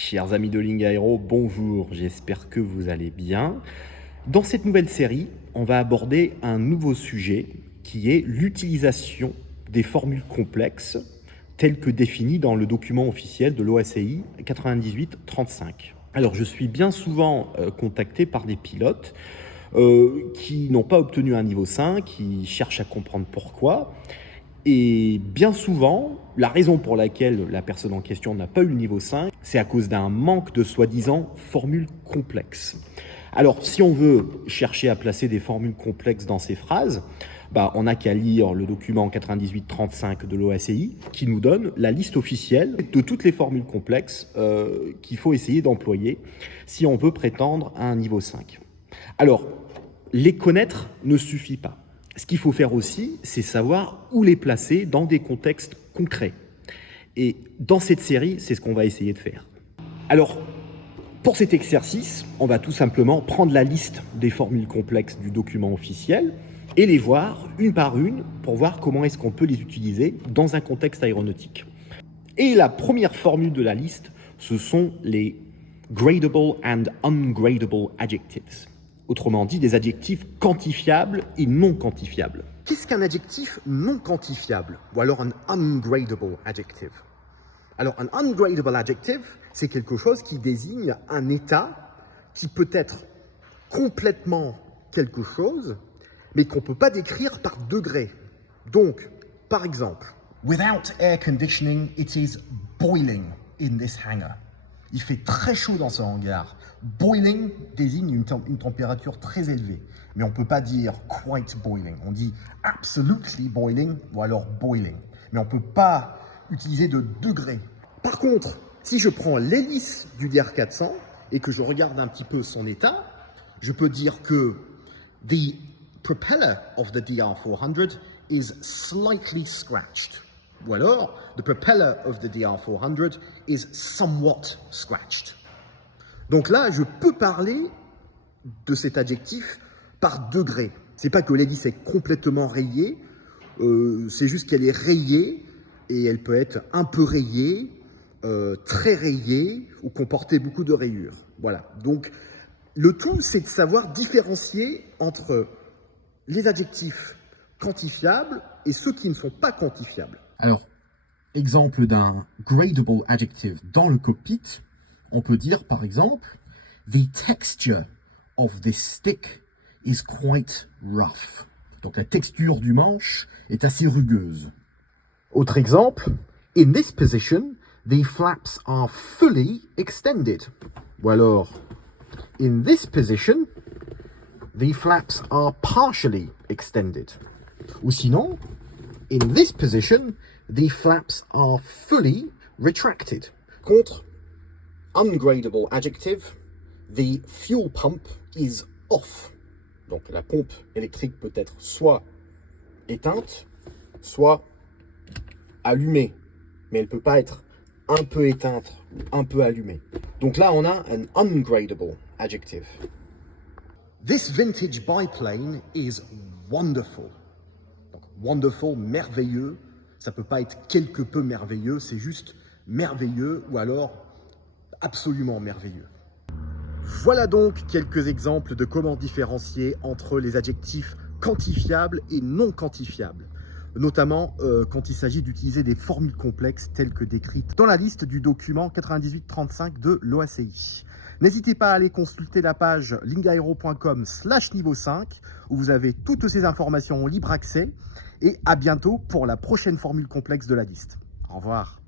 Chers amis de Lingaero, bonjour, j'espère que vous allez bien. Dans cette nouvelle série, on va aborder un nouveau sujet qui est l'utilisation des formules complexes telles que définies dans le document officiel de l'OACI 9835. Alors je suis bien souvent contacté par des pilotes qui n'ont pas obtenu un niveau 5, qui cherchent à comprendre pourquoi. Et bien souvent, la raison pour laquelle la personne en question n'a pas eu le niveau 5, c'est à cause d'un manque de soi-disant formules complexes. Alors, si on veut chercher à placer des formules complexes dans ces phrases, on n'a qu'à lire le document 9835 de l'OACI qui nous donne la liste officielle de toutes les formules complexes qu'il faut essayer d'employer si on veut prétendre à un niveau 5. Alors, les connaître ne suffit pas. Ce qu'il faut faire aussi, c'est savoir où les placer dans des contextes concrets. Et dans cette série, c'est ce qu'on va essayer de faire. Alors, pour cet exercice, on va tout simplement prendre la liste des formules complexes du document officiel et les voir une par une pour voir comment est-ce qu'on peut les utiliser dans un contexte aéronautique. Et la première formule de la liste, ce sont les gradable and ungradable adjectives. Autrement dit, des adjectifs quantifiables et non quantifiables. Qu'est-ce qu'un adjectif non quantifiable ou alors un ungradable adjective? Alors, un ungradable adjective, c'est quelque chose qui désigne un état qui peut être complètement quelque chose, mais qu'on ne peut pas décrire par degrés. Donc, par exemple, without air conditioning, it is boiling in this hangar. Il fait très chaud dans ce hangar. Boiling désigne une température très élevée. Mais on ne peut pas dire quite boiling. On dit absolutely boiling ou alors boiling. Mais on ne peut pas utiliser de degrés. Par contre, si je prends l'hélice du DR400 et que je regarde un petit peu son état, je peux dire que the propeller of the DR400 is slightly scratched. Ou alors, the propeller of the DR400 is somewhat scratched. Donc là, je peux parler de cet adjectif par degré. C'est pas que l'hélice est complètement rayée, c'est juste qu'elle est rayée et elle peut être un peu rayée, très rayée ou comporter beaucoup de rayures. Voilà. Donc, le tout, c'est de savoir différencier entre les adjectifs quantifiables et ceux qui ne sont pas quantifiables. Alors, exemple d'un gradable adjective dans le cockpit, on peut dire par exemple « The texture of this stick is quite rough ». Donc la texture du manche est assez rugueuse. Autre exemple, « In this position, the flaps are fully extended ». Ou alors « In this position, the flaps are partially extended ». Ou sinon, in this position, the flaps are fully retracted. Contre ungradable adjective, the fuel pump is off. Donc la pompe électrique peut être soit éteinte, soit allumée. Mais elle ne peut pas être un peu éteinte ou un peu allumée. Donc là, on a un ungradable adjective. This vintage biplane is wonderful. Donc, wonderful, merveilleux, ça ne peut pas être quelque peu merveilleux, c'est juste merveilleux ou alors absolument merveilleux. Voilà donc quelques exemples de comment différencier entre les adjectifs quantifiables et non quantifiables, notamment quand il s'agit d'utiliser des formules complexes telles que décrites dans la liste du document 9835 de l'OACI. N'hésitez pas à aller consulter la page lingaero.com/niveau 5 où vous avez toutes ces informations en libre accès et à bientôt pour la prochaine formule complexe de la liste. Au revoir.